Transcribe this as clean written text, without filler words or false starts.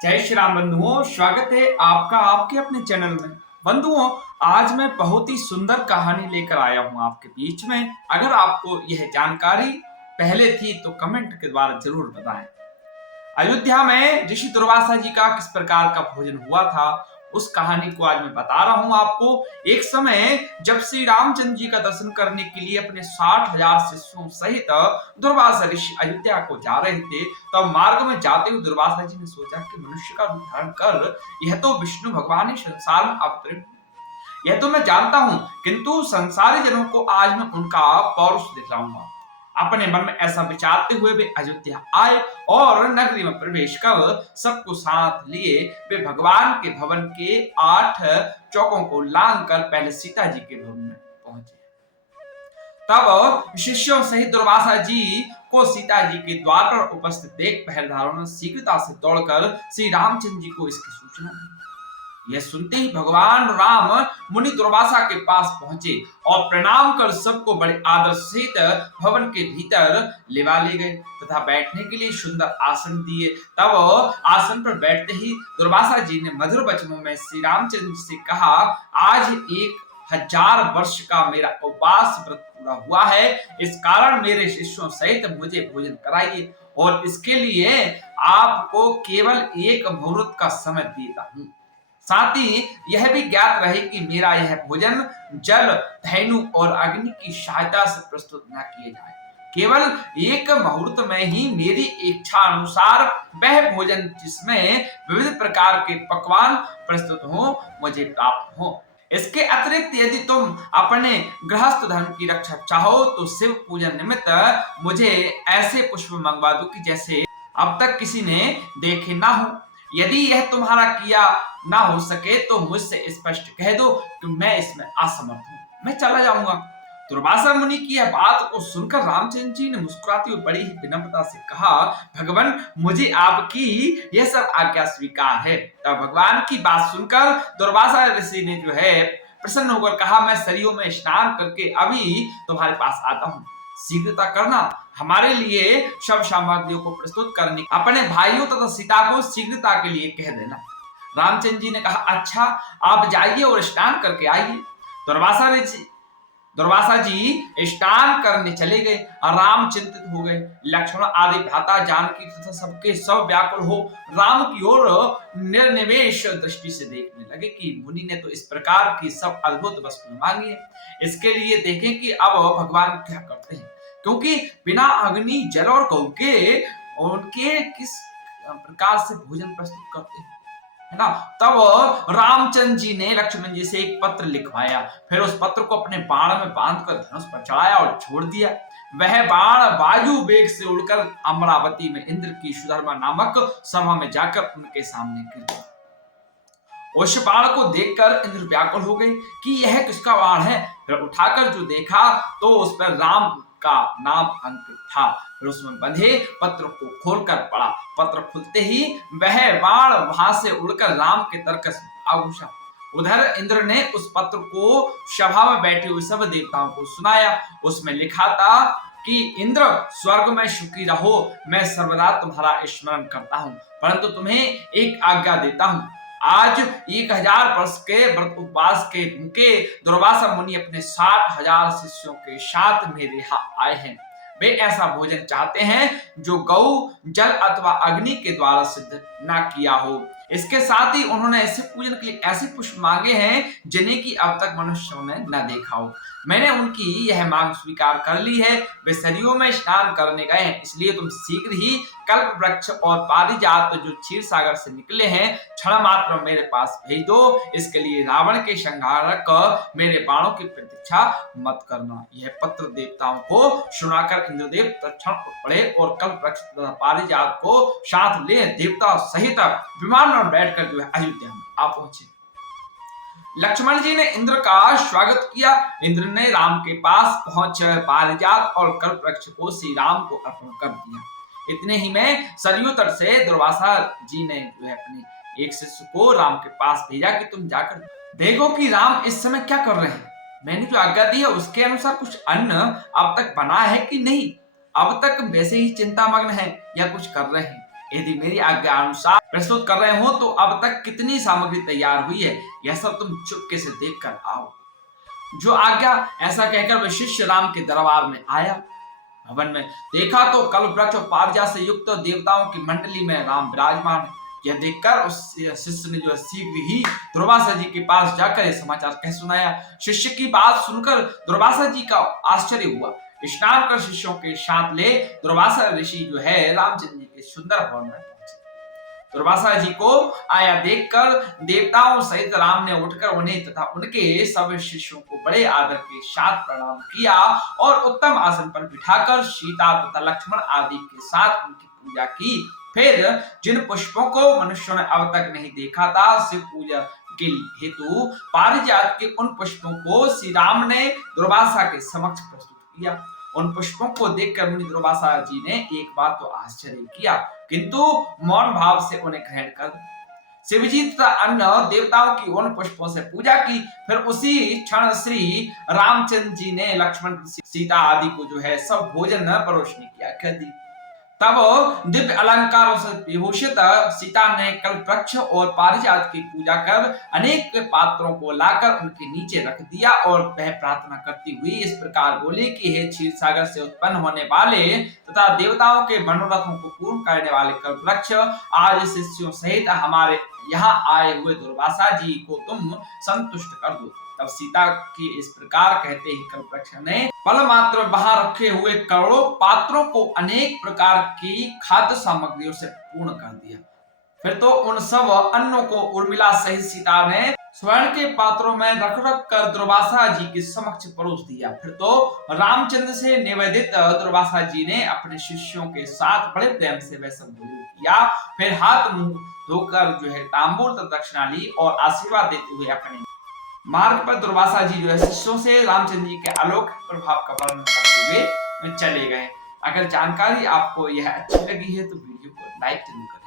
जय श्री राम बंधुओं, स्वागत है आपका आपके अपने चैनल में। बंधुओं, आज मैं बहुत ही सुंदर कहानी लेकर आया हूं आपके बीच में। अगर आपको यह जानकारी पहले थी तो कमेंट के द्वारा जरूर बताएं। अयोध्या में ऋषि दुर्वासा जी का किस प्रकार का भोजन हुआ था, उस कहानी को आज मैं बता रहा हूं आपको। एक समय जब श्री रामचंद्र जी का दर्शन करने के लिए अपने 60,000 शिष्यों सहित दुर्वासा ऋषि अयोध्या को जा रहे थे, तब मार्ग में जाते हुए दुर्वासा जी ने सोचा कि मनुष्य का रूप धारण कर यह तो विष्णु भगवान ही संसार में अवतरित, यह तो मैं जानता हूं, किंतु संसारी जनों को आज मैं उनका पौरुष दिखलाऊंगा। अपने मन में ऐसा विचारते हुए वे अयोध्या आए और नगरी में प्रवेश कर सबको साथ लिए वे भगवान के भवन के 8 चौकों को लांग कर पहले सीता जी के भवन में पहुंचे। तब शिष्यों सहित दुर्वासा जी को सीता जी के द्वार पर उपस्थित देख पहरेदारों ने शीघ्रता से दौड़कर श्री रामचंद्र जी को इसकी सूचना दी। यह सुनते ही भगवान राम मुनि दुर्वासा के पास पहुंचे और प्रणाम कर सबको बड़े आदर सहित भवन के भीतर लेवा ले गए तथा बैठने के लिए सुंदर आसन दिए। तब आसन पर बैठते ही दुर्वासा जी ने मधुर वचनों में श्री रामचंद्र से कहा, आज 1000 वर्ष का मेरा उपवास व्रत पूरा हुआ है, इस कारण मेरे शिष्यों सहित मुझे भोजन कराइए और इसके लिए आपको केवल एक मुहूर्त का समय देता हूं। साथ ही यह भी ज्ञात रहे कि मेरा यह भोजन जल, धैनु और अग्नि की सहायता से प्रस्तुत न किए जाए। केवल एक मुहूर्त में ही मेरी इच्छा अनुसार वह भोजन जिसमें विविध प्रकार के पकवान प्रस्तुत हो मुझे प्राप्त हो। इसके अतिरिक्त यदि तुम अपने गृहस्थ धर्म की रक्षा चाहो तो शिव पूजन निमित्त मुझे ऐसे पुष्प मंगवा दो कि जैसे अब तक किसी ने देखे ना हो। यदि यह तुम्हारा किया ना हो सके तो मुझसे स्पष्ट कह दो कि मैं इसमें असमर्थ हूं, मैं चला जाऊंगा। दुर्वासा मुनि की यह बात को सुनकर रामचंद्र जी ने मुस्कुराते हुए बड़ी ही विनम्रता से कहा, भगवान मुझे आपकी यह सब आज्ञा स्वीकार है। तब भगवान की बात सुनकर दुर्वासा ऋषि ने जो है प्रसन्न होकर कहा, मैं सरयू में स्नान करके अभी तुम्हारे पास आता हूँ, शीघ्रता करना। हमारे लिए सब सामग्रियों को प्रस्तुत करने अपने भाइयों तथा सीता को शीघ्रता के लिए कह देना। रामचंद्र जी ने कहा, अच्छा आप जाइए और स्नान करके आइए। दुर्वासा जी स्नान करने चले गए। राम चिंतित हो गए। लक्ष्मण आदि भ्राता जानकी तथा सबके सब व्याकुल हो राम की ओर निर्निवेश दृष्टि से देखने लगे कि मुनि ने तो इस प्रकार की सब अद्भुत वस्तु मांगी है, इसके लिए देखें कि अब भगवान क्या करते हैं, क्योंकि बिना अग्नि जल और गौ के उनके किस प्रकार से भोजन प्रस्तुत करते हैं, है ना। तब रामचंद्र जी ने लक्ष्मण जी से एक पत्र लिखवाया, फिर उस पत्र को अपने बाण में बांधकर धनुष पर चढ़ाया और छोड़ दिया। वह बाण वायु वेग से उड़कर अमरावती में इंद्र की सुधर्मा नामक सभा में जाकर उनके सामने गिर गया। उस बाण को देखकर इंद्र व्याकुल हो गए कि यह किसका बाण है। फिर उठाकर जो देखा तो उस पर राम का नाम अंकित था। फिर उसमें बंधे पत्र को खोलकर पढ़ा। पत्र खुलते ही वह बाण वहां से उड़कर राम के तरकस आघुषा। उधर इंद्र ने उस पत्र को सभा में बैठे हुए सब देवताओं को सुनाया। उसमें लिखा था कि इंद्र स्वर्ग में सुखी रहो, मैं सर्वदा तुम्हारा स्मरण करता हूं, परंतु तुम्हें एक आज्ञा देता हूं। आज 1000 वर्ष के व्रत उपवास के भूखे दुर्वासा मुनि अपने 60,000 शिष्यों के साथ मेरे यहाँ आए हैं। वे ऐसा भोजन चाहते हैं जो गौ, जल अथवा अग्नि के द्वारा सिद्ध ना किया हो। इसके साथ ही उन्होंने ऐसे पूजन के लिए ऐसे पुष्प मांगे हैं जिन्हें की अब तक मनुष्यों ने न देखा हो। मैंने उनकी यह मांग स्वीकार कर ली है। वे सरयू में स्नान करने गए हैं, इसलिए तुम शीघ्र ही कल्प वृक्ष और पारिजात जो क्षीर सागर से निकले हैं क्षण मात्र मेरे पास भेज दो। इसके लिए रावण के संहारक मेरे बाणों की प्रतीक्षा मत करना। यह पत्र देवताओं को सुनाकर इंद्रदेव तत्क्षण पड़े और कल्प वृक्ष तथा पारिजात को साथ ले देवता सहित विमान में बैठकर जो है अयोध्या में आ पहुंचे। लक्ष्मण जी ने इंद्र का स्वागत किया। इंद्र ने राम के पास पहुंच पारिजात और कल्प वृक्ष को श्री राम को अर्पण कर दिया। इतने ही में सरयू तट से दुर्वासा जी ने जो है अपने एक शिष्य को राम के पास भेजा कि तुम जाकर देखो कि राम इस समय क्या कर रहे हैं। मैंने जो आज्ञा दी है उसके अनुसार कुछ अन्न अब तक बना है कि नहीं, अब तक वैसे ही चिंतामग्न है या कुछ कर रहे हैं। यदि मेरी आज्ञा अनुसार प्रस्तुत कर रहे हो तो अब तक कितनी सामग्री तैयार हुई है, यह सब तुम चुपके से देख कर आओ। जो आज्ञा, ऐसा कहकर वह शिष्य राम के दरबार में आया। भवन में देखा तो कल्प वृक्ष और पारिजात से युक्त देवताओं की मंडली में राम विराजमान है। यह देखकर उस शिष्य ने जो शीघ्र ही दुर्वासा जी के पास जाकर यह समाचार कह सुनाया। शिष्य की बात सुनकर दुर्वासा जी का आश्चर्य हुआ। स्नान कर शिष्यों के साथ ले दुर्वासा ऋषि जो है रामचंद्र जी के सुंदर भवन में पहुंचे। दुर्वासा जी को आया देखकर देवताओं सहित राम ने उठकर उन्हें तथा उनके सब शिष्यों को बड़े आदर के साथ प्रणाम किया और उत्तम आसन पर बिठाकर सीता तथा लक्ष्मण आदि के साथ उनकी पूजा की। फिर जिन पुष्पों को मनुष्यों ने अब तक नहीं देखा था, शिव पूजा के हेतु पारिजात के उन पुष्पों को श्री राम ने दुर्वासा के समक्ष प्रस्तुत किया। उन पुष्पों को देखकर मुनि दुर्वासा जी ने एक बार तो आश्चर्य किया, किंतु मौन भाव से उन्हें ग्रहण कर शिवजी तथा अन्य देवताओं की उन पुष्पों से पूजा की। फिर उसी क्षण श्री रामचंद्र जी ने लक्ष्मण सीता आदि को जो है सब भोजन परोसने की आज्ञा दी। तब दिव्य अलंकारों से विभूषित सीता ने कल्प वृक्ष और पारिजात की पूजा कर अनेक पात्रों को लाकर उनके नीचे रख दिया और वह प्रार्थना करती हुई इस प्रकार बोली कि हे क्षीर सागर से उत्पन्न होने वाले तथा देवताओं के मनोरथों को पूर्ण करने वाले कल्प वृक्ष, आज शिष्यों सहित हमारे यहाँ आए हुए दुर्वासा जी को तुम संतुष्ट कर दो। तब सीता की इस प्रकार कहते ही कल्प वृक्ष ने पल मात्र वहां रखे हुए करोड़ों पात्रों को अनेक प्रकार की खाद्य सामग्रियों से पूर्ण कर दिया। फिर तो उन सब अन्नों को उर्मिला सहित सीता ने स्वर्ण के पात्रों में रख रख कर दुर्वासा जी के समक्ष परोस दिया। फिर तो रामचंद्र से निवेदित दुर्वासा जी ने अपने शिष्यों के साथ बड़े प्रेम से वह सब भोजन किया। फिर हाथ मुंह धोकर जो है तांबूल तथा दक्षिणा ली और आशीर्वाद देते हुए अपने मार्ग पर दुर्वासा जी जो है शिष्यों से रामचंद्र जी के अलौकिक प्रभाव का वर्णन करते हुए चले गए। अगर जानकारी आपको यह अच्छी लगी है तो वीडियो को लाइक जरूर करें।